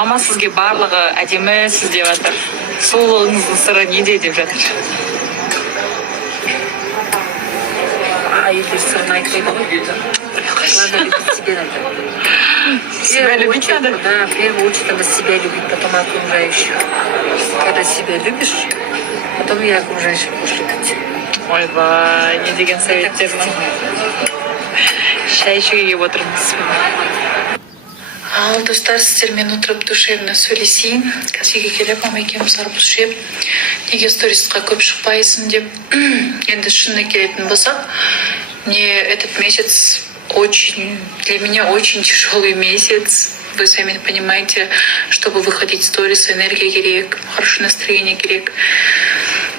Мама сізге барлығы әдемісіз деп жатыр. Сұлулығыңыздың сыры неде деп жатыр. Егер сырын айтпайды ғой. Надо любить себя надо. Себя любить надо? Да, в первую очередь надо себя любить, потом окружающих. Когда себя любишь, потом и окружающих будешь любить. Ойбай, не деген советтердің. Шай ішуге келіп отырмыз. Ал достар, сіздермен отырып душевно сөйлесейін. Қазір үйге келіп, мама екеуміз арпылысып, неге сторисқа көп шықпайсың деп. Енді шынына келетін болсақ, мне этот месяц для меня очень тяжелый месяц. Вы сами понимаете, чтобы выходить в сторис, энергия керек, хорошее настроение керек.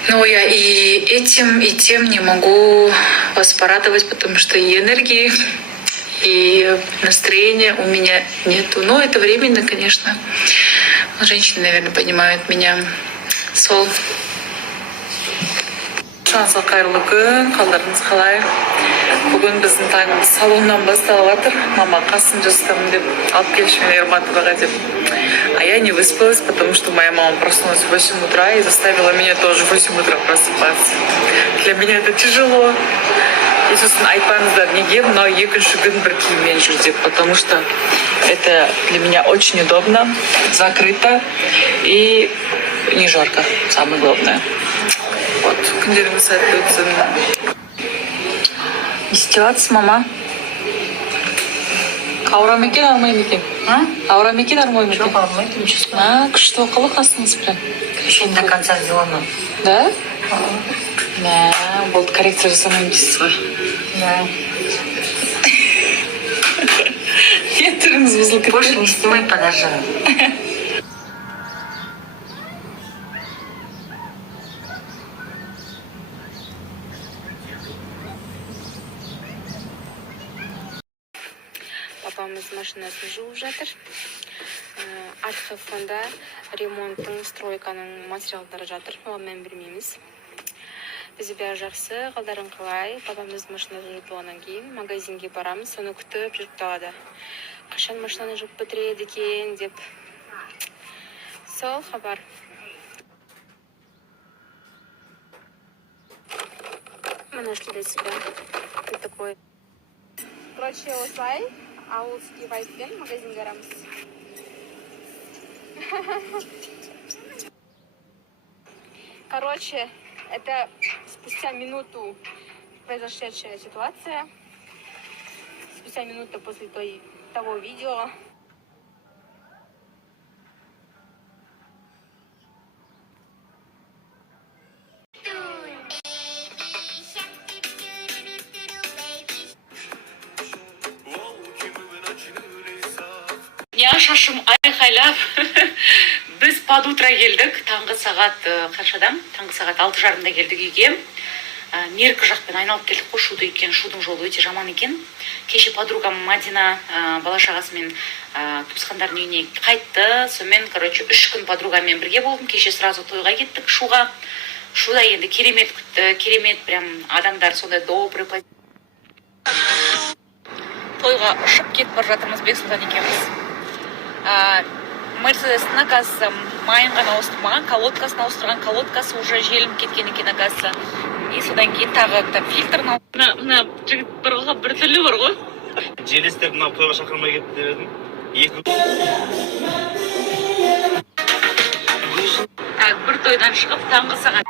Но я и этим, и тем не могу вас порадовать, потому что и энергии, и настроения у меня нету. Но это временно, конечно. Женщины, наверное, понимают меня. Сол. Шансқа қайырлы күн, қалдарыңыз қалай? Бүгін біздің таңымыз салоннан басталып жатыр. Мама қасын жасытамын деп алып келші мені Ерматоваға деп. А я не выспалась, потому что моя мама проснулась в 8 утра и заставила меня тоже в 8 утра просыпаться. Для меня это тяжело. И, сосын, айтпаңыздар, неге мынау екінші күн бір киіммен жүр деп, потому что это для меня очень удобно, закрыто и не жарко, самое главное. Вот, күндеріңіз сәтті өтсін. Не істеватсыз, мама? Ауырам екен, армаймын екен? Ауырам екен, армаймын екен? Жоқ, армайды, ничего. Күшті оқылы қасыңыз прям. Еще не до конца сделано. Да? Да, болды, коррекция жасамайын дейсіз ғой. Да. Не түріңіз бұзылып кетті. Больше не снимай, подожди. Папамыз машинасын жуып жатыр. Артқы фонда ремонттың, стройканың материалдары жатыр. Оған мән бермейміз. Бізде бәрі жақсы, қалдарың қалай. Папамыз машинасын жуып болғаннан кейін магазинге барамыз, соны күтіп жүріп қалады. Қашан машинаны жуып бітіреді екен деп. Сол хабар. Мы нашли для себя вот такой. Короче, осылай. Ауылский вайспен магазин барамыз. Короче, это спустя минуту произошедшая ситуация. Спустя минуту после того видео. Шашым айқайлап, біз под утро келдік, таңғы сағат қаншада? Таңғы сағат 6:30-да келдік үйге. Меркі жақпен айналып келдік қой, шуды екен, шудың жолы өте жаман екен. Кеше подругам Мадина бала шағасымен туысқандардың үйіне қайтты. Сонымен, 3 күн подругамен бірге болдым. Кеше сразу тойға кеттік шуға. Шуда енді керемет күтті, керемет прям адамдар сондай добрый. Тойға ұшып кетіп бара жатырмыз, Бексұлтан екеуміз. Мерседестің оказывается майын ғана ауыстырмаған, колодкасын ауыстырған, колодкасы уже желім кеткен екен оказывается. И содан кейін тағы фильтрін мына жігіт бір түрлі бар ғой. Желестер мына тойға шақырмай кетті деп едім. Бір тойдан шығып таңғы сағат